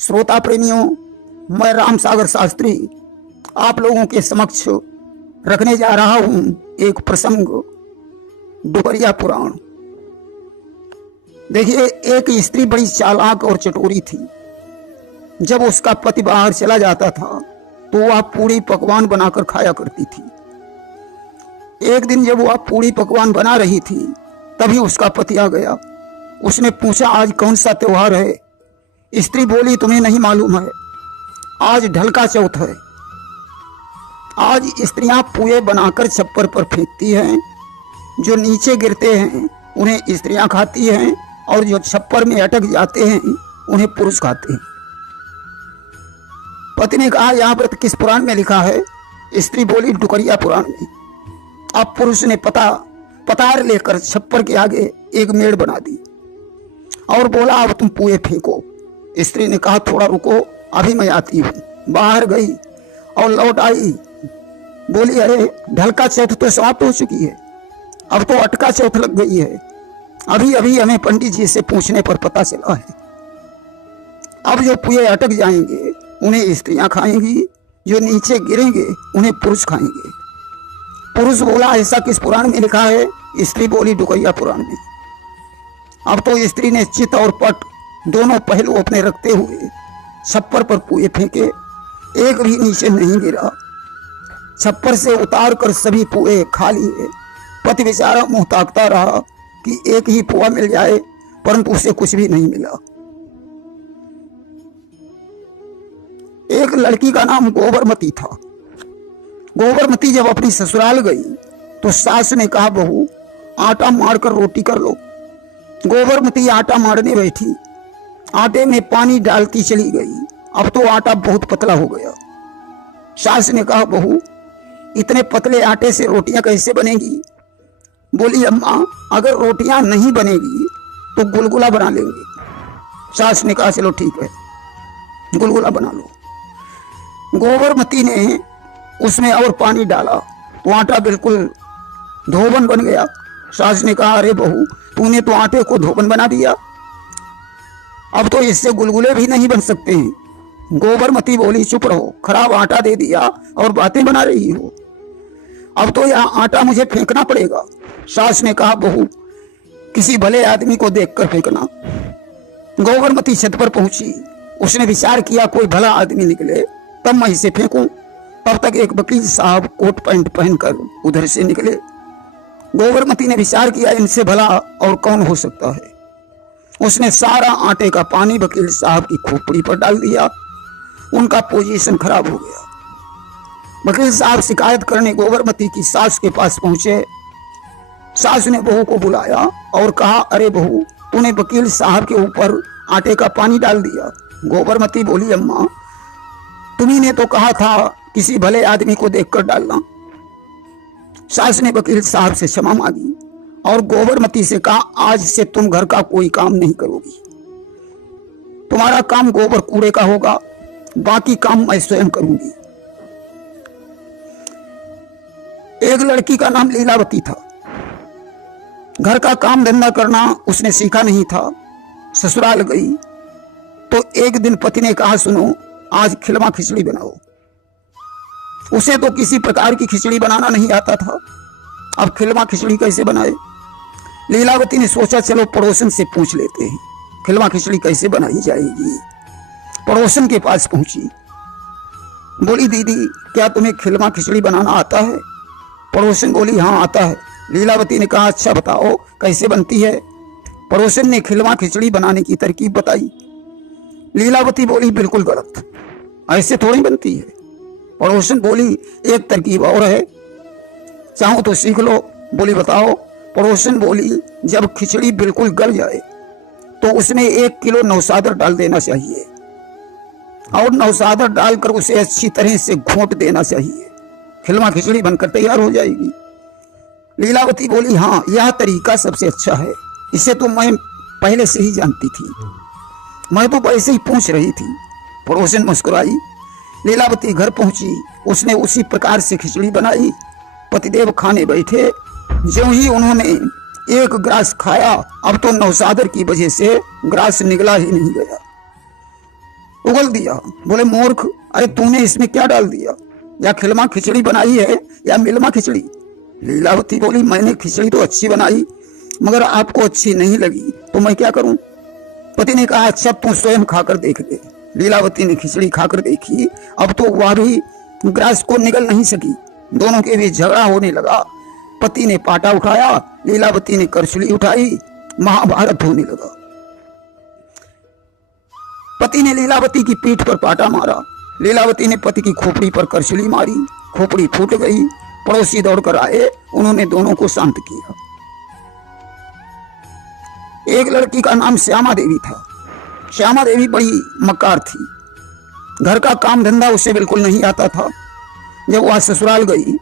श्रोता प्रेमियों, मैं राम सागर शास्त्री आप लोगों के समक्ष रखने जा रहा हूं एक प्रसंग, डुबरिया पुराण। देखिए, एक स्त्री बड़ी चालाक और चटोरी थी। जब उसका पति बाहर चला जाता था तो वह पूरी पकवान बनाकर खाया करती थी। एक दिन जब वह पूरी पकवान बना रही थी तभी उसका पति आ गया। उसने पूछा, आज कौन सा त्योहार है? स्त्री बोली, तुम्हें नहीं मालूम है, आज ढलका चौथ है। आज स्त्रियां पुए बनाकर छप्पर पर फेंकती हैं। जो नीचे गिरते हैं उन्हें स्त्रियां खाती हैं और जो छप्पर में अटक जाते हैं उन्हें पुरुष खाते हैं। पति ने कहा, यहाँ पर किस पुराण में लिखा है? स्त्री बोली, डुबरिया पुराण में। अब पुरुष ने पतार लेकर छप्पर के आगे एक मेड़ बना दी और बोला, अब तुम पुए फेंको। स्त्री ने कहा, थोड़ा रुको, अभी मैं आती हूँ। बाहर गई और लौट आई। बोली, अरे ढलका चौथ तो समाप्त हो चुकी है, अब तो अटका चौथ लग गई है। अभी अभी हमें पंडित जी से पूछने पर पता चला है। अब जो पुए अटक जाएंगे उन्हें स्त्रियां खाएंगी, जो नीचे गिरेंगे उन्हें पुरुष खाएंगे। पुरुष बोला, ऐसा किस पुराण में लिखा है? स्त्री बोली, डुबरिया पुराण में। अब तो स्त्री ने चित और पट दोनों पहलू अपने रखते हुए छप्पर पर पुए फेंके, एक भी नीचे नहीं गिरा। छप्पर से उतार कर सभी पुए खा लिए। पति बेचारा मुंह ताकता रहा कि एक ही पुआ मिल जाए, परंतु उसे कुछ भी नहीं मिला। एक लड़की का नाम गोबरमती था। गोबरमती जब अपनी ससुराल गई तो सास ने कहा, बहू आटा मारकर रोटी कर लो। गोबरमती आटा मारने बैठी, आटे में पानी डालती चली गई। अब तो आटा बहुत पतला हो गया। सास ने कहा, बहू इतने पतले आटे से रोटियां कैसे बनेगी? बोली, अम्मा अगर रोटियां नहीं बनेगी तो गुलगुला बना लेंगे। सास ने कहा, चलो ठीक है, गुलगुला बना लो। गोबरमती ने उसमें और पानी डाला तो आटा बिल्कुल धोबन बन गया। सास ने कहा, अरे बहू तूने तो आटे को धोबन बना दिया, अब तो इससे गुलगुले भी नहीं बन सकते हैं। गोबरमती बोली, चुप रहो, खराब आटा दे दिया और बातें बना रही हो। अब तो यह आटा मुझे फेंकना पड़ेगा। सास ने कहा, बहू किसी भले आदमी को देखकर फेंकना। गोबरमती छत पर पहुंची। उसने विचार किया, कोई भला आदमी निकले तब मैं इसे फेंकूं। तब तक एक वकील साहब कोट पैंट पहनकर उधर से निकले। गोबरमती ने विचार किया, इनसे भला और कौन हो सकता है। उसने सारा आटे का पानी वकील साहब की खोपड़ी पर डाल दिया। उनका पोजीशन खराब हो गया। वकील साहब शिकायत करने गोबरमती की सास के पास पहुंचे। सास ने बहू को बुलाया और कहा, अरे बहू तूने वकील साहब के ऊपर आटे का पानी डाल दिया। गोबरमती बोली, अम्मा तुम्ही ने तो कहा था किसी भले आदमी को देखकर डालना। सास ने वकील साहब से क्षमा मांगी और गोबरमती से कहा, आज से तुम घर का कोई काम नहीं करोगी। तुम्हारा काम गोबर कूड़े का होगा, बाकी काम मैं स्वयं करूंगी। एक लड़की का नाम लीलावती था। घर का काम धंधा करना उसने सीखा नहीं था। ससुराल गई तो एक दिन पति ने कहा, सुनो आज खिलवा खिचड़ी बनाओ। उसे तो किसी प्रकार की खिचड़ी बनाना नहीं आता था। अब खिलवा खिचड़ी कैसे बनाए? लीलावती ने सोचा, चलो पड़ोसन से पूछ लेते हैं खिलवा खिचड़ी कैसे बनाई जाएगी। पड़ोसन के पास पहुंची। बोली, दीदी क्या तुम्हें खिलवा खिचड़ी बनाना आता है? पड़ोसन बोली, हाँ आता है। लीलावती ने कहा, अच्छा बताओ कैसे बनती है? पड़ोसन ने खिलवा खिचड़ी बनाने की तरकीब बताई। लीलावती बोली, बिल्कुल गलत, ऐसे थोड़ी बनती है। पड़ोसन बोली, एक तरकीब और है, चाहो तो सीख लो। बोली, बताओ। पड़ोसन बोली, जब खिचड़ी बिल्कुल गल जाए तो उसमें 1 किलो नौसादर डाल देना चाहिए और नौसादर डालकर उसे अच्छी तरह से घोंट देना चाहिए। खिलवा खिचड़ी बनकर तैयार हो जाएगी। लीलावती बोली, हाँ यह तरीका सबसे अच्छा है, इसे तो मैं पहले से ही जानती थी, मैं तो वैसे ही पूछ रही थी। पड़ोसन मुस्कुराई। लीलावती घर पहुंची। उसने उसी प्रकार से खिचड़ी बनाई। पतिदेव खाने बैठे। ज्यों ही उन्होंने एक ग्रास खाया, अब तो नौसादर की वजह से ग्रास निगला ही नहीं गया। उगल दिया। बोले मूर्ख, अरे तूने इसमें क्या डाल दिया? या खिलमा खिचड़ी बनाई है या मिलमा खिचड़ी? लीलावती बोली, मैंने खिचड़ी तो अच्छी बनाई मगर आपको अच्छी नहीं लगी तो मैं क्या करूं? पति ने कहा, अच्छा तू स्वयं खाकर देख ले। लीलावती ने खिचड़ी खाकर देखी। अब तो वह भी ग्रास को निगल नहीं सकी। दोनों के बीच झगड़ा होने लगा। पति ने पाटा उठाया, लीलावती ने करछुली उठाई, महाभारत होने लगा। पति ने लीलावती की पीठ पर पाटा मारा, लीलावती ने पति की खोपड़ी पर करछुली मारी, खोपड़ी फूट गई। पड़ोसी दौड़कर आए, उन्होंने दोनों को शांत किया। एक लड़की का नाम श्यामा देवी था। श्यामा देवी बड़ी मक्कार थी। घर का काम धंधा उसे बिल्कुल नहीं आता था। जब वह ससुराल गई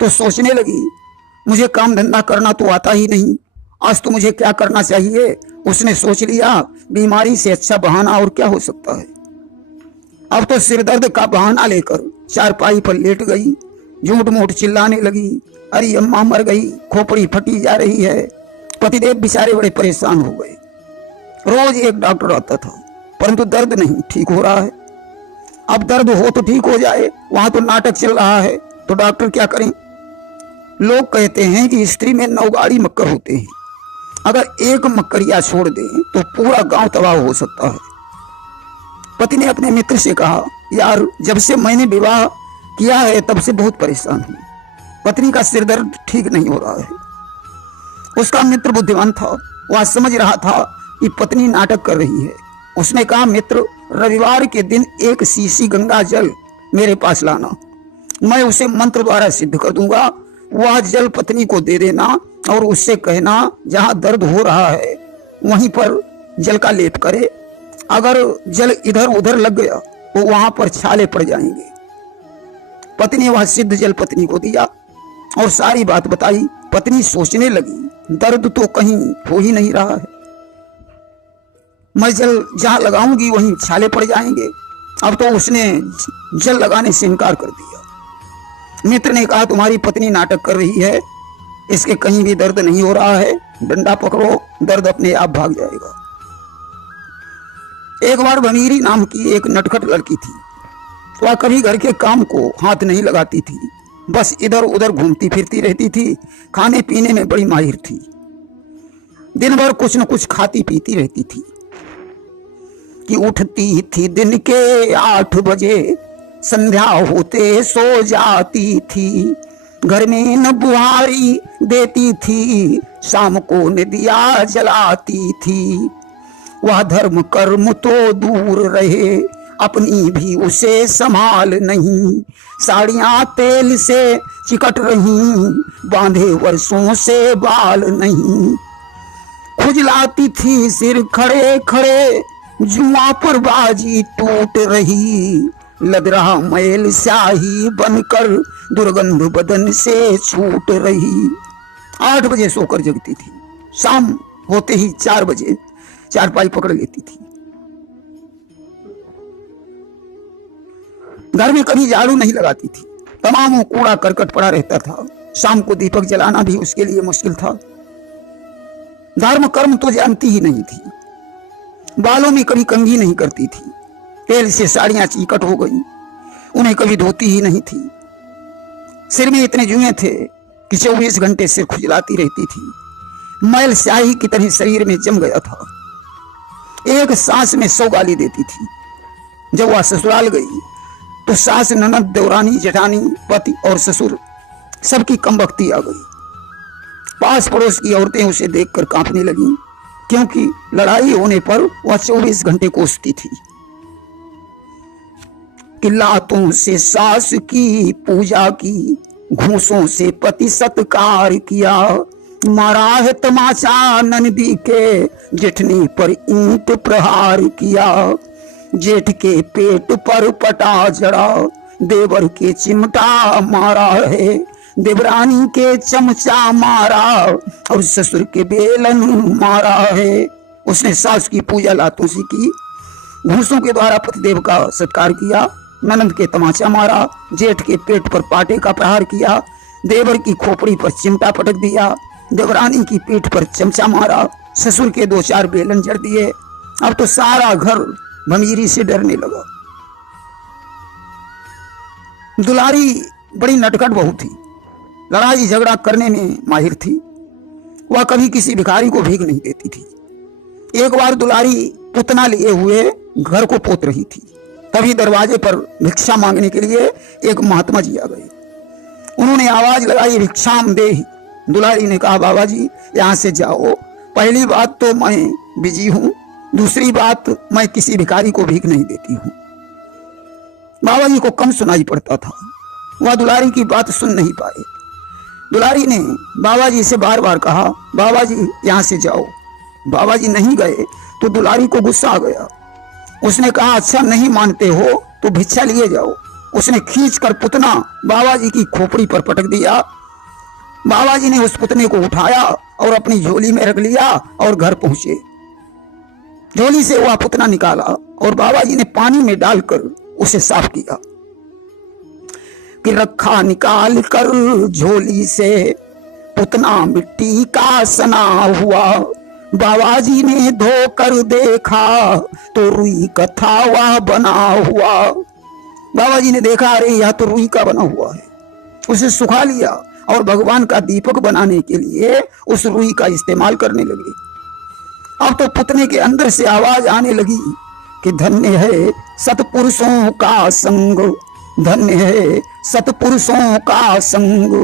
तो सोचने लगी, मुझे काम धंधा करना तो आता ही नहीं, आज तो मुझे क्या करना चाहिए। उसने सोच लिया, बीमारी से अच्छा बहाना और क्या हो सकता है। अब तो सिरदर्द का बहाना लेकर चारपाई पर लेट गई, झूठ मूठ चिल्लाने लगी, अरे अम्मा मर गई, खोपड़ी फटी जा रही है। पतिदेव बेचारे बड़े परेशान हो गए। रोज एक डॉक्टर आता था परंतु दर्द नहीं ठीक हो रहा है। अब दर्द हो तो ठीक हो जाए, वहां तो नाटक चल रहा है, तो डॉक्टर क्या करें? लोग कहते हैं कि स्त्री में 9 गाड़ी मक्कर होते हैं, अगर एक मक्करिया छोड़ दें तो पूरा गांव तबाह हो सकता है। पति ने अपने मित्र से कहा, यार जब से मैंने विवाह किया है तब से बहुत परेशान हूं, पत्नी का सिर दर्द ठीक नहीं हो रहा है। उसका मित्र बुद्धिमान था, वह समझ रहा था कि पत्नी नाटक कर रही है। उसने कहा, मित्र रविवार के दिन 1 शीशी गंगा जल मेरे पास लाना, मैं उसे मंत्र द्वारा सिद्ध कर दूंगा। वह जल पत्नी को दे देना और उससे कहना जहां दर्द हो रहा है वहीं पर जल का लेप करे। अगर जल इधर उधर लग गया तो वहां पर छाले पड़ जाएंगे। पति ने वह सिद्ध जल पत्नी को दिया और सारी बात बताई। पत्नी सोचने लगी, दर्द तो कहीं हो ही नहीं रहा है, मैं जल जहां लगाऊंगी वहीं छाले पड़ जाएंगे। अब तो उसने जल लगाने से इनकार कर दिया। मित्र ने कहा, तुम्हारी पत्नी नाटक कर रही है, इसके कहीं भी दर्द नहीं हो रहा है, डंडा पकड़ो, दर्द अपने आप भाग जाएगा। एक बार भमीरी नाम की एक नटखट लड़की थी। वह कभी घर के काम को हाथ नहीं लगाती थी, बस इधर उधर घूमती फिरती रहती थी। खाने पीने में बड़ी माहिर थी, दिन भर कुछ न कुछ खाती पीती रहती थी। कि उठती थी दिन के 8 बजे, संध्या होते सो जाती थी। घर में न बुहारी देती थी, शाम को न दिया जलाती थी। वह धर्म कर्म तो दूर रहे, अपनी भी उसे संभाल नहीं। साड़ियां तेल से चिकट रही, बांधे वर्षों से बाल नहीं। खुजलाती थी सिर खड़े खड़े, जुआ पर बाजी टूट रही। लग रहा मैल स्याही बनकर, दुर्गंध बदन से छूट रही। 8 बजे सोकर जगती थी, शाम होते ही 4 बजे चारपाई पकड़ लेती थी। घर में कभी झाड़ू नहीं लगाती थी, तमाम कूड़ा करकट पड़ा रहता था। शाम को दीपक जलाना भी उसके लिए मुश्किल था। धर्म कर्म तो जानती ही नहीं थी। बालों में कभी कंघी नहीं करती थी, तेल से साड़ियां चीकट हो गई, उन्हें कभी धोती ही नहीं थी। सिर में इतने जुएं थे कि 24 घंटे सिर खुजलाती रहती थी। मैल स्याही की तरह शरीर में जम गया था। एक सांस में 100 गाली देती थी। जब वह ससुराल गई तो सास, ननद, देवरानी, जेठानी, पति और ससुर सबकी कमबख्ती आ गई। पास पड़ोस की औरतें उसे देखकर कांपने लगीं, क्योंकि लड़ाई होने पर वह 24 घंटे कोसती थी। कि लातों से सास की पूजा की, घूसों से पति सत्कार किया। मारा है तमाचा नंदी के, जेठनी पर ईंट प्रहार किया। जेठ के पेट पर पटा जड़ा, देवर के चिमटा मारा है। देवरानी के चमचा मारा और ससुर के बेलन मारा है। उसने सास की पूजा लातों से की, घूसों के द्वारा पतिदेव का सत्कार किया, ननद के तमाचा मारा, जेठ के पेट पर पाटे का प्रहार किया, देवर की खोपड़ी पर चिमटा पटक दिया, देवरानी की पीठ पर चमचा मारा, ससुर के 2-4 बेलन जड़ दिए। अब तो सारा घर भमीरी से डरने लगा। दुलारी बड़ी नटखट बहू थी, लड़ाई झगड़ा करने में माहिर थी। वह कभी किसी भिखारी को भीख नहीं देती थी। एक बार दुलारी पुतना लिए हुए घर को पोत रही थी, तभी दरवाजे पर भिक्षा मांगने के लिए एक महात्मा जी आ गए। उन्होंने आवाज लगाई, भिक्षाम देहि। दुलारी ने कहा, बाबा जी यहाँ से जाओ। पहली बात तो मैं बिजी हूँ, दूसरी बात मैं किसी भिखारी को भीख नहीं देती हूँ। बाबा जी को कम सुनाई पड़ता था, वह दुलारी की बात सुन नहीं पाए। दुलारी ने बाबा जी से बार बार कहा, बाबा जी यहाँ से जाओ। बाबा जी नहीं गए तो दुलारी को गुस्सा आ गया। उसने कहा, अच्छा नहीं मानते हो तो भिक्षा लिए जाओ। उसने खींचकर पुतना बाबा जी की खोपड़ी पर पटक दिया। बाबा जी ने उस पुतने को उठाया और अपनी झोली में रख लिया और घर पहुंचे। झोली से वह पुतना निकाला और बाबा जी ने पानी में डालकर उसे साफ किया कि रखा निकाल कर झोली से पुतना मिट्टी का सना हुआ। बाबा जी ने धोकर देखा तो रुई का थावा बना हुआ। बाबा जी ने देखा, अरे यह तो रुई का बना हुआ है। उसे सुखा लिया और भगवान का दीपक बनाने के लिए उस रुई का इस्तेमाल करने लगे। अब तो पुतने के अंदर से आवाज आने लगी कि धन्य है सतपुरुषों का संग, धन्य है सतपुरुषों का संग।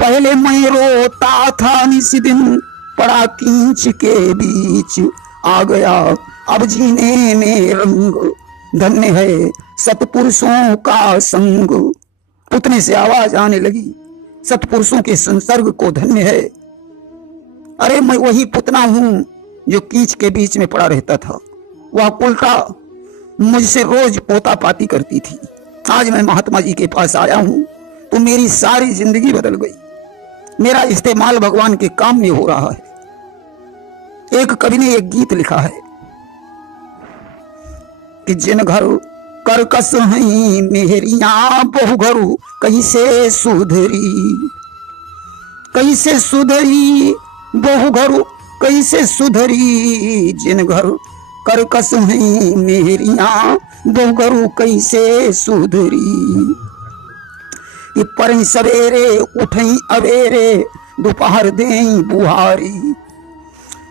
पहले मैं रोता था निस्दिन, पड़ा कींच के बीच, आ गया अब जीने में रंग। धन्य है सतपुरुषों का संग। पुतने से आवाज आने लगी, सतपुरुषों के संसर्ग को धन्य है। अरे मैं वही पुतना हूं जो कीच के बीच में पड़ा रहता था। वह उल्टा मुझसे रोज पोता पाती करती थी। आज मैं महात्मा जी के पास आया हूं तो मेरी सारी जिंदगी बदल गई। मेरा इस्तेमाल भगवान के काम में हो रहा है। एक कवि ने एक गीत लिखा है कि जिन घर करकस हैं मेहरियां बहु घरू कैसे सुधरी, कैसे सुधरी बहु घरू कैसे सुधरी। जिन घर करकस हैं मेहरियां बहु घरू कैसे सुधरी। ये पर सवेरे उठई अवेरे दोपहर दें बुहारी,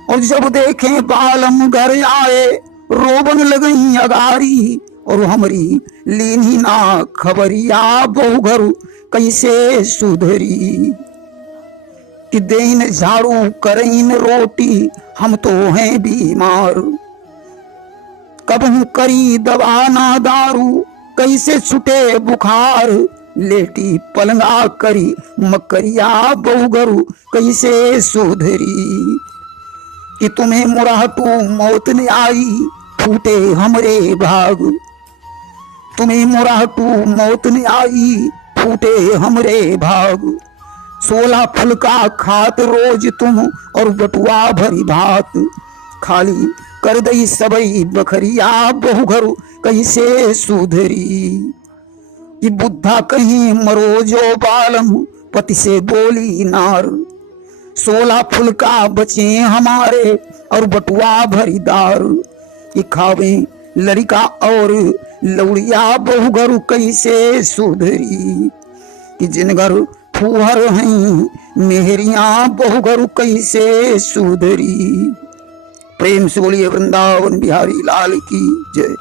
और जब देखें बालम घर आए रोबन लगई अगारी। और हमारी लीनी ना खबरिया बहु घरू कैसे सुधरी। कि देन झाड़ू करीन रोटी हम तो हैं बीमार, कब हम करी दवा ना दारू कैसे छुटे बुखार। लेटी पलंगा करी मकरिया बहु घरू कैसे सुधरी। कि तुम्हें मुराहटू मौत ने आई फूटे हमरे भाग, तुम्हें मुराहटू मौत ने आई फूटे हमरे भाग। 16 फुलका खात रोज तुम और बटुआ भरी भात, खाली कर दई सबई बखरिया बहु घरू कैसे सुधरी। कि बुद्धा कहीं मरो जो बालम पति से बोली नार। 16 फुलका बचे हमारे और बटुआ भरी दार। कि खावे लड़का और लौड़िया बहु घरू कैसे सुधरी। कि जिन घर फूहर हैं मेहरियां बहु घरू कैसे सुधरी। प्रेम से बोलिए वृंदावन बिहारी लाल की जय।